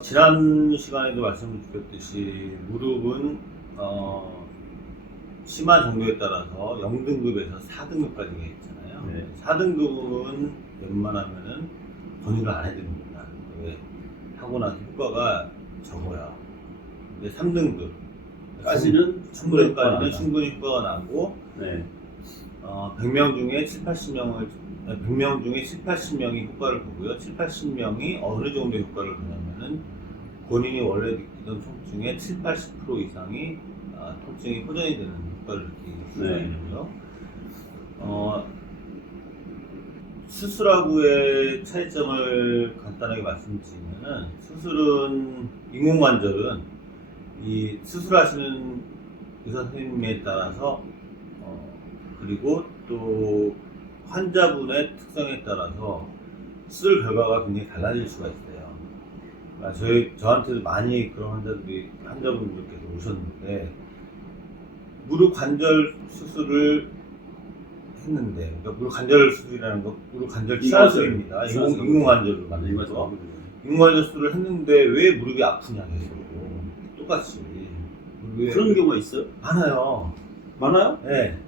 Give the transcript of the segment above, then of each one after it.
지난 시간에도 말씀을 드렸듯이 무릎은 심화 정도에 따라서 0등급에서 4등급까지가 있잖아요. 네. 4등급은 웬만하면은 권유를 안 해드립니다. 왜? 하고 나서 효과가 적어요. 근데 3등급까지는 충분히 효과가 나고, 네. 100명 중에 100명 중에 7, 80명이 효과를 보고요. 7, 80명이 어느 정도 효과를 보냐면은 본인이 원래 느끼던 통증의 7, 80% 이상이 통증이 호전이 되는 효과를 느끼는 수가 있고요. 수술하고의 차이점을 간단하게 말씀드리면은, 수술은 인공관절은 이 수술하시는 의사 선생님에 따라서 그리고 또 환자분의 특성에 따라서 수술 결과가 굉장히 달라질 수가 있어요. 저한테도 많이 그런 환자분들께서 오셨는데, 무릎 관절 수술을 했는데, 그러니까 무릎 관절 수술이라는 건 무릎 관절 치료술입니다. 인공관절로 만든 거죠. 인공관절 수술을 했는데 왜 무릎이 아프냐 계속 똑같이. 그런 경우가 있어요? 많아요. 많아요? 네.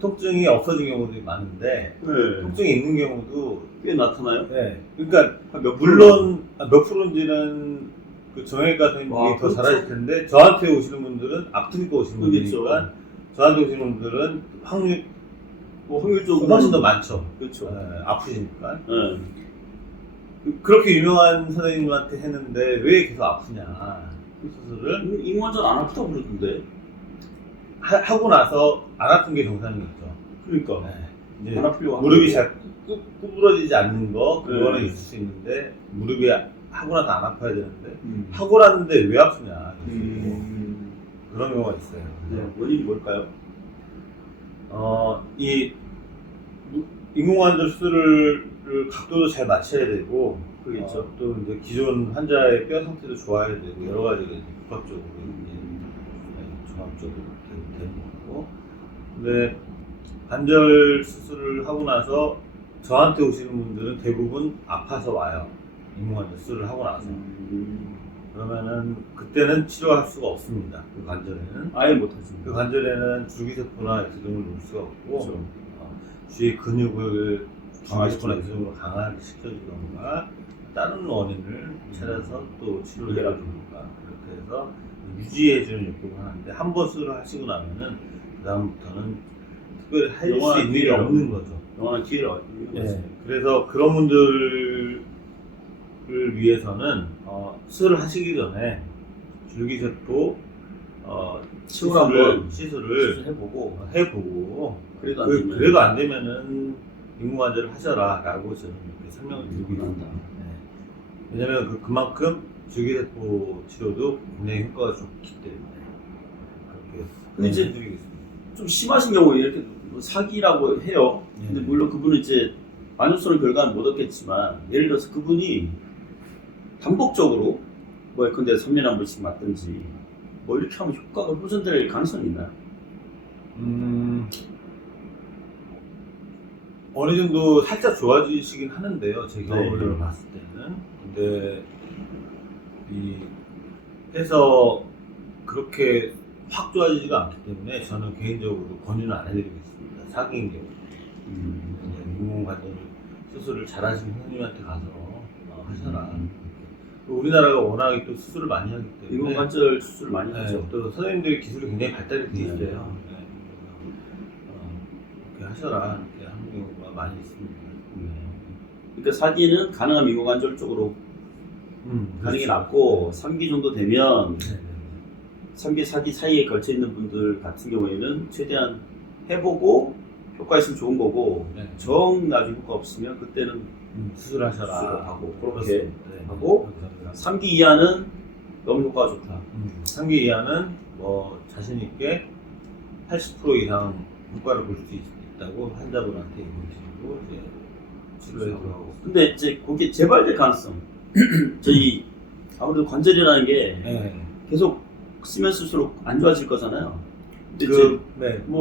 통증이 없어진 경우도 많은데, 네. 통증이 있는 경우도 꽤 나타나요? 네. 그러니까 몇 물론 몇 프로인지는 그 정형외과 선생님이 더 잘하실 텐데, 저한테 오시는 분들은 아프니까 오시는 분들이니까, 저한테 오시는 분들은 확률적으로 훨씬 더 많죠. 그렇죠. 네, 아프시니까. 네. 그렇게 유명한 선생님한테 했는데 왜 계속 아프냐, 그 수술을 인공관절 안 아프다고 그러던데. 하고 나서 안 아픈 게 정상이겠죠. 그러니까. 네. 이제 안 아프려고 무릎이 잘 구부러지지 않는 거, 그거는 네. 있을 수 있는데, 무릎이 하고 나서 안 아파야 되는데, 하고 났는데 왜 아프냐, 그런 경우가 있어요. 네. 원인이 뭘까요? 이 인공관절 수술을 각도도 잘 맞춰야 되고, 그렇죠. 또 이제 기존 환자의 뼈 상태도 좋아야 되고, 여러 가지가 이제 복합적으로 종합적으로 되는 거고. 근데 관절 수술을 하고 나서 저한테 오시는 분들은 대부분 아파서 와요. 인공관절 수술을 하고 나서. 그러면은 그때는 치료할 수가 없습니다. 그 관절에는. 아예 못하지. 그 관절에는 줄기세포나 X등을 놓을 수가 없고, 그렇죠. 주위의 근육을 줄기세포나 X등으로 강하게 시켜주던가, 다른 원인을 찾아서 또 치료를 해라든가, 그렇게 해서 유지해주는 역할을 하는데, 한 번 수술을 하시고 나면은 그다음부터는 특별히 할 수 있는 게 없는 거죠. 영원한 기회를 얻는 거죠. 네. 그래서 그런 분들을 위해서는 수술을 하시기 전에 줄기세포 시술을 해보고 그래도 안 되면은 인공관절을 하셔라라고 저는 이렇게 설명을 드리고 합니다. 네. 왜냐면 그만큼 줄기세포 치료도 굉장히 효과가 좋기 때문에 그렇게. 근데 이제 좀 심하신 경우에 이렇게 사기라고 해요. 근데 물론 그분은 이제 만족스러운 결과는 못 얻겠지만, 예를 들어서 그분이 반복적으로 근데 3년에 한 번씩 맞든지 이렇게 하면 효과가 호전될 가능성이 있나요? 어느 정도 살짝 좋아지시긴 하는데요, 제 경험을 봤을 때는. 근데 해서 그렇게 확 좋아지지가 않기 때문에 저는 개인적으로 권유는 안 해드리겠습니다. 사기인 경우. 인공관절 수술을 잘하시는 선생님한테 가서 하셔라. 우리나라가 워낙에 또 수술을 많이 하기 때문에. 인공관절 수술을 많이 하죠. 또 선생님들이 기술이 굉장히 발달이 돼 있어요. 그렇게 하셔라. 이렇게 하는 경우가 많이 있습니다. 그러니까 사기는 가능한 인공관절 쪽으로 가는 게 낫고, 3기 정도 되면 3기, 4기 사이에 걸쳐 있는 분들 같은 경우에는 최대한 해보고 효과 있으면 좋은 거고, 정 나중에 효과 없으면 그때는 수술하셔라 하고, 그렇게 하고, 3기 이하는 너무 효과가 좋다. 3기 이하는 자신 있게 80% 이상 효과를 볼 수 있다고 환자분한테 얘기해주고 이제 치료해 들어가고. 근데 이제 그게 재발될 가능성. 저희 아무래도 관절이라는 게 계속 쓰면 쓸수록 안 좋아질 거잖아요. 근데 이제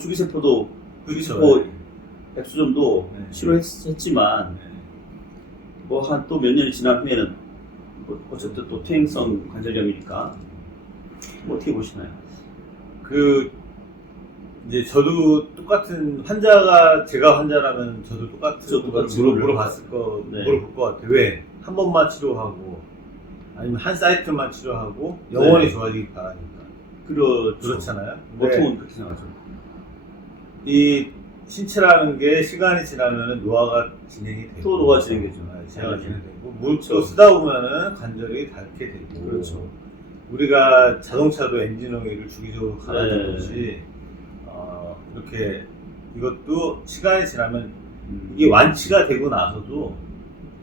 줄기세포도 백수점도 치료했지만 한 또 몇 년이 지난 후에는 어쨌든 또 퇴행성 관절염이니까 뭐 어떻게 보시나요? 이제 저도 똑같은 환자가 제가 환자라면 저도 똑같은 그쵸, 걸 똑같이 물어봤을 거 네. 물어볼 것 같아요. 왜? 한 번만 치료하고 아니면 한 사이트만 치료하고 영원히 네. 좋아지길 바라니까. 그렇죠. 그렇잖아요. 보통은 그렇게 생각하죠. 이 신체라는 게 시간이 지나면 노화가 진행이 되고 또 노화가 진행되죠. 노화가 네. 진행되고 물도 그렇죠. 쓰다 보면은 관절이 닳게 되고 그렇죠. 우리가 자동차도 엔진 오일을 주기적으로 네. 갈아주듯이 이렇게 이것도 시간이 지나면 음. 이게 완치가 되고 나서도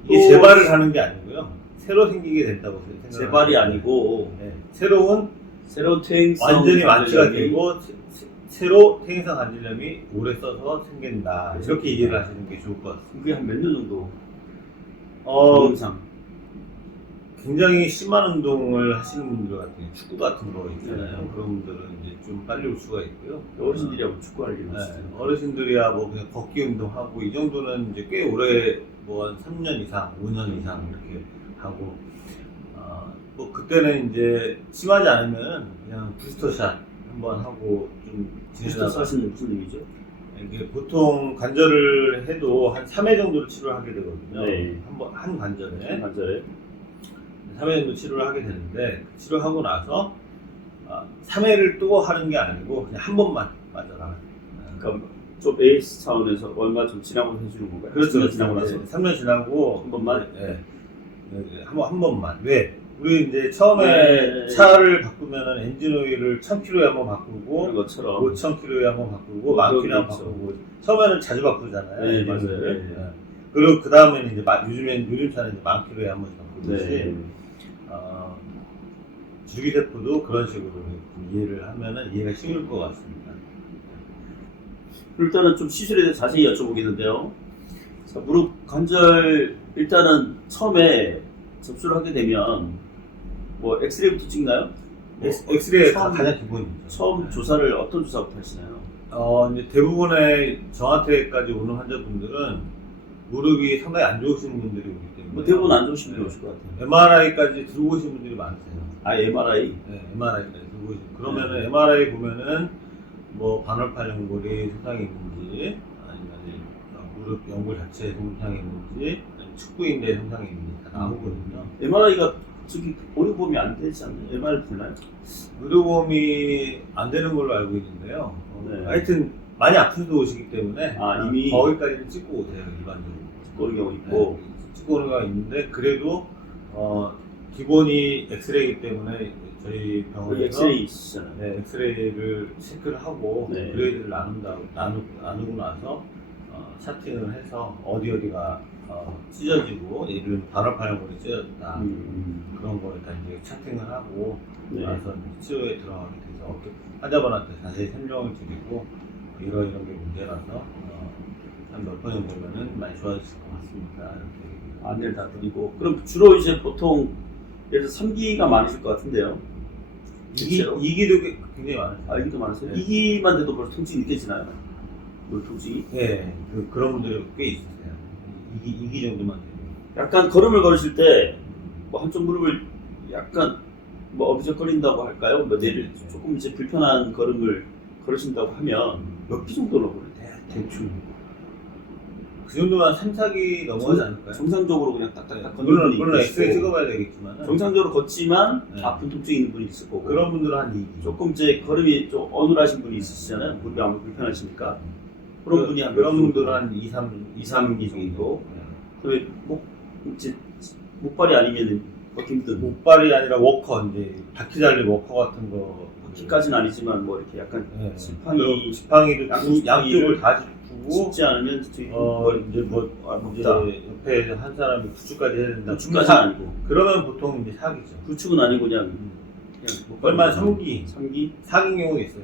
이게 또 재발을 하는 게 아니고요. 새로 생기게 된다고 생각합니다. 재발이 아니고 네. 새로운 퇴행성 완전히 완치가 관절염이 되고 새로 퇴행성 관절염이 오래 써서 생긴다. 그렇죠. 이렇게 이해를 하시는 게 좋을 것 같습니다. 그게 한 몇 년 정도 어, 상 굉장히 심한 운동을 하시는 분들 같은 경우 축구 같은 거 있잖아요. 네. 그런 분들은 이제 좀 빨리 올 수가 있고요. 어르신들이하고 축구할 일은 네, 없어요. 어르신들이야 뭐 그냥 걷기 운동하고 이 정도는 이제 꽤 오래 뭐 한 3년 이상, 5년 이상 이렇게 하고 뭐 그때는 이제 심하지 않으면 그냥 부스터샷 한번 하고 좀 부스터 지내다가 사시는 무슨 의미죠? 이게 보통 관절을 해도 한 3회 정도를 치료를 하게 되거든요. 네. 한 관절에 관절에 3회 정도 치료를 하게 되는데 치료하고 나서 3회를 또 하는 게 아니고 그냥 한 번만 맞아라. 그러니까 좀 베이스 차원에서 얼마 좀 지나고 해주는 건가요? 그렇죠. 3년 지나고 나서 3년 지나고 한 번만? 네. 한 번만. 왜? 우리 이제 처음에 네. 차를 바꾸면은 엔진 오일을 1000km에 한번 바꾸고 그런 것처럼 5000km에 한번 바꾸고 10,000km에 한번 그렇죠. 바꾸고 처음에는 자주 바꾸잖아요. 네, 엔진 맞아요. 오일을. 네. 네. 그리고 그 다음에는 이제 요즘 차는 이제 10,000km에 한 번씩 바꾸듯이 네. 주기세포도 그런 식으로 좀 이해를 하면은 이해가 쉬울 것 같습니다. 일단은 좀 시술에 대해서 자세히 여쭤보겠는데요. 자, 무릎 관절 일단은 처음에 접수를 하게 되면 뭐 엑스레이부터 찍나요? 뭐 엑스레이가 처음- 가장 기본이죠. 처음 조사를 어떤 조사부터 하시나요? 이제 대부분의 저한테까지 오는 환자분들은 무릎이 상당히 안 좋으신 분들이 오기 때문에 뭐 대부분 안 좋으신 분이 오실 것 같아요. MRI까지 들고 오신 분들이 많으세요. 아, MRI? 네, MRI까지 들고 오신. 그러면은 MRI 보면은 뭐 반월판 연골이 손상이 있는지 아니면 무릎 연골 자체에 손상이 있는지 아니면 축구인대에 손상이 있는지 다 나오거든요. MRI가 저기 의료보험이 안 되지 않나요? MRI 되나요? 의료보험이 안 되는 걸로 알고 있는데요. 네. 하여튼 많이 아프셔도 오시기 때문에 이미 거기까지는 찍고 오세요, 일반적으로. 그런 경우 있고 네, 찍고 오는 경우가 있는데 그래도 기본이 엑스레이이기 때문에 저희 거기 병원에서 엑스레이 있으시잖아요. 네, 엑스레이를 체크를 하고 네. 그레이드를 나누고 나서 차팅을 해서 어디가 찢어지고 예를 들면 반월판연골이 찢어졌다 그런 거에 다 이제 차팅을 하고 네. 나서 치료에 들어가게 돼서 환자분한테 자세히 설명을 드리고 이런 게 문제라서 한 몇 번 정도면은 많이 좋아졌을 것 같습니다. 이렇게. 안내를 다 드리고 그럼 주로 이제 보통 예를 들어 3기가 많으실 것 같은데요. 실제로? 2기도 굉장히 많아요. 2기도 많으세요? 네. 2기만 돼도 벌써 통증이 느껴지나요? 무릎 통증이? 네, 그런 분들이 꽤 있으세요. 2기 정도만 돼요. 약간 걸음을 걸으실 때 뭐 한쪽 무릎을 약간 뭐 어비적거린다고 할까요? 뭐 내를 조금 이제 불편한 걸음을 걸으신다고 하면 몇 기 정도로 걸으세요? 대충 그 정도면 3, 4기 넘어가지 않을까요? 정상적으로 그냥 딱딱딱 걷는 분이 물론 엑스레이 있으시고 찍어봐야 되겠지만 정상적으로 걷지만 네. 아픈 통증이 있는 분이 있을 거고 그런 분들은 한 2기. 조금 이제 걸음이 좀 어눌하신 분이 있으시잖아요. 무릎이 아무 불편하시니까 그런 분이 한 그런 몇 분들은 정도? 한 2, 3기 정도. 그다음에 이제 목발이 아니면은 걷기 힘든 목발이 아니라 워커, 이제 바퀴 달린 워커 같은 거. 바퀴까지는 아니지만 뭐 이렇게 약간 네. 지팡이 지팡이를 양쪽 양쪽을 다 짚고 쉽지 않으면 뒤 이제 뭐 이제 없다. 옆에 한 사람이 구축까지 해야 된다. 구축까지는 아니고 그러면 보통 이제 4기죠. 구축은 아니고 그냥 얼마 3기, 3기? 4기인 경우가 있어요.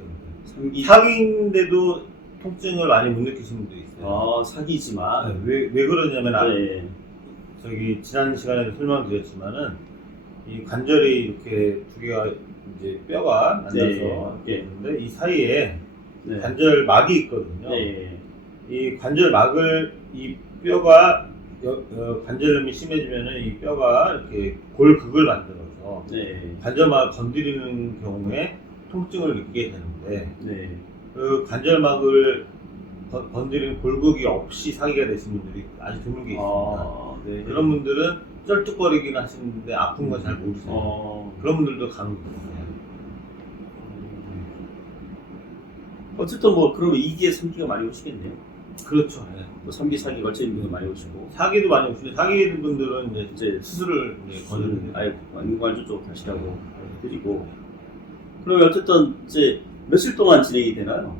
3기? 4기인데도 통증을 많이 못 느끼시는 분도 있어요. 아, 4기지만 왜 그러냐면 네. 저기 지난 시간에도 설명드렸지만은 이 관절이 이렇게 두 개가 이제 뼈가 앉아서 네. 있는데 이 사이에 네. 관절막이 있거든요. 네. 이 관절막을 이 뼈가 관절염이 심해지면은 이 뼈가 이렇게 골극을 만들어서 네. 관절막을 건드리는 경우에 통증을 느끼게 되는데 네. 그 관절막을 건드리는 골극이 없이 사기가 되신 분들이 아주 드물게 있습니다. 아, 네. 그런 분들은 쩔뚝거리긴 하시는데 아픈 건 잘 모르세요. 그런 분들도 간혹 있어요. 어쨌든 뭐 그러면 2기에 3기가 많이 오시겠네요. 그렇죠. 네. 뭐 3기, 4기 걸쳐 있는 분들 많이 오시고. 사기도 많이 오시는데 사기 분들은 이제 수술을 권유를 해요. 아예 관절 쪽으로 가시라고 드리고. 그러면 어쨌든 이제 며칠 동안 진행이 되나요?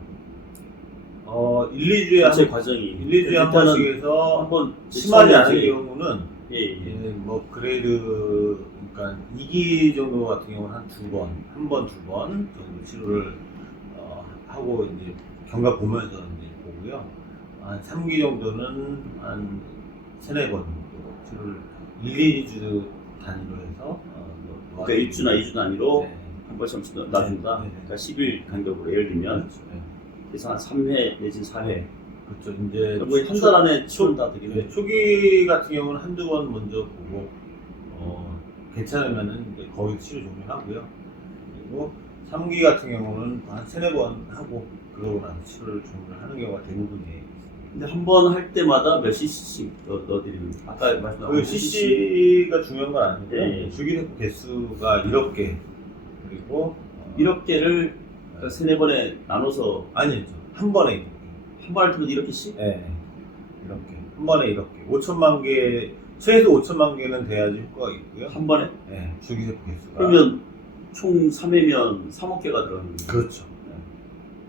1, 2주에 전체 과정이 1, 2주에 한 번씩 해서 한번 심하지 않은 경우는 예. 뭐 그레이드 그러니까 2기 정도 같은 경우는 한 두 번, 한 번, 두 번 정도 치료를 하고 이제 경과 보면서 이제 보고요. 한 3기 정도는 한 3, 4번 정도 치료를 1, 2주 단위로 해서 그러니까 1주나 2주 단위로 네. 한 번씩 놔준다. 네. 그러니까 10일 간격으로 예를 들면 그렇죠. 네. 그래서 한 3회 내지 4회. 그렇죠. 이제 거의 한 달 안에 치료다 되겠네요. 초기 같은 경우는 한두 번 먼저 보고 괜찮으면은 이제 거의 치료 종료하고요. 그리고 3기 같은 경우는 한 3, 4번 하고 그러고 나서 치료를 종료를 하는 경우가 대부분이에요. 근데 한 번 할 때마다 몇 cc씩 넣어드리는 거예요? 아까 말씀하신 그 cc가 중요한 건 아니고 네. 주기세포 개수가 1억 그리고 1억 개를 그러니까 3, 4번에 나눠서 아니죠. 한 번에 이렇게. 한 번 할 때마다 1억개씩? 네. 이렇게. 한 번에 이렇게. 5천만 개, 최소 5천만 개는 돼야지 효과가 있고요. 한 번에? 네. 주기세포 개수가. 그러면 총 3회면 3억 개가 들어가는 거예요? 그렇죠.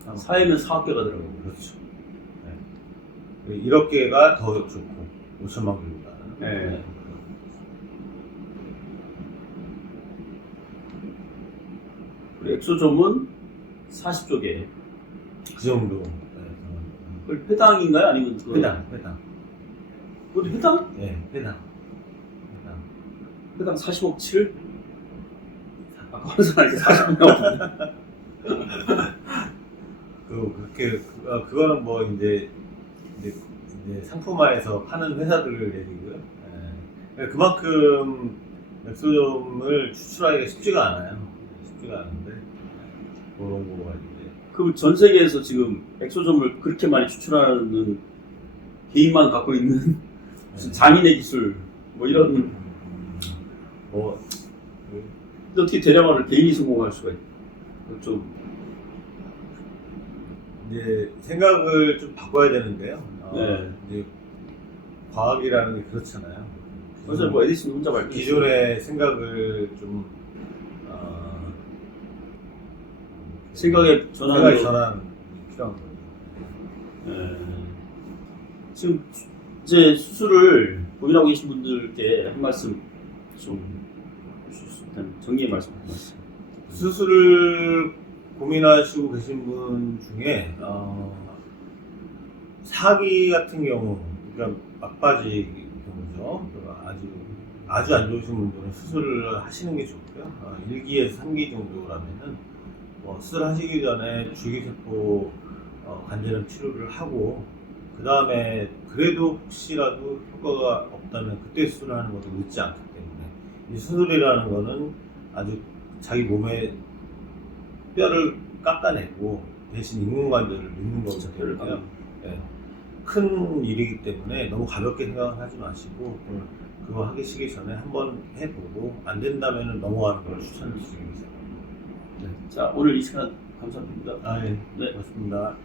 4회면 4억 개가 들어가는 거예요? 그렇죠. 네. 1억 개가 더 좋고 5천만 개보다는. 네. 그리고 엑소점은 40쪽에 그 정도. 네. 그걸 회당인가요? 아니면 그거? 회당. 그것도 회당? 네, 회당. 회당 40억 7? 아까 항상 이렇게 40억 나오던데. 그거는 뭐 이제 상품화해서 파는 회사들 얘기고요. 네. 그만큼 엑소점을 추출하기가 쉽지가 않아요. 쉽지가 않은데 그런 거가 이제. 그럼 전 세계에서 지금 엑소점을 그렇게 많이 추출하는 개인만 갖고 있는 무슨 장인의 기술 뭐 이런 뭐 근데 어떻게 대량화를 개인이 성공할 수가 있? 좀 이제 생각을 좀 바꿔야 되는데요. 네. 이제 과학이라는 게 그렇잖아요. 어제 뭐 에디슨 혼자 말고 기존의 생각을 좀 생각의 전환이 전환 필요한 거죠. 지금 이제 수술을 고민하고 계신 분들께 한 말씀 좀 해주실 수 있다면 정리의 말씀 한 말씀. 수술을 고민하시고 계신 분 중에 사기 같은 경우, 그러니까 막바지 경우죠. 아주 안 좋으신 분들은 수술을 하시는 게 좋고요. 1기에서 3기 정도라면은 수술하시기 전에 주기세포 관절염 치료를 하고 그 다음에 그래도 혹시라도 효과가 없다면 그때 수술을 하는 것도 늦지 않기 때문에 이 수술이라는 거는 아주 자기 몸에 뼈를 깎아내고 대신 인공관절을 넣는 거거든요. 네. 큰 일이기 때문에 너무 가볍게 생각하지 마시고 그거 하시기 전에 한번 해보고 안 된다면 넘어가는 걸 추천드립니다. 네. 자, 오늘 이 시간 감사드립니다. 아, 예. 네. 고맙습니다.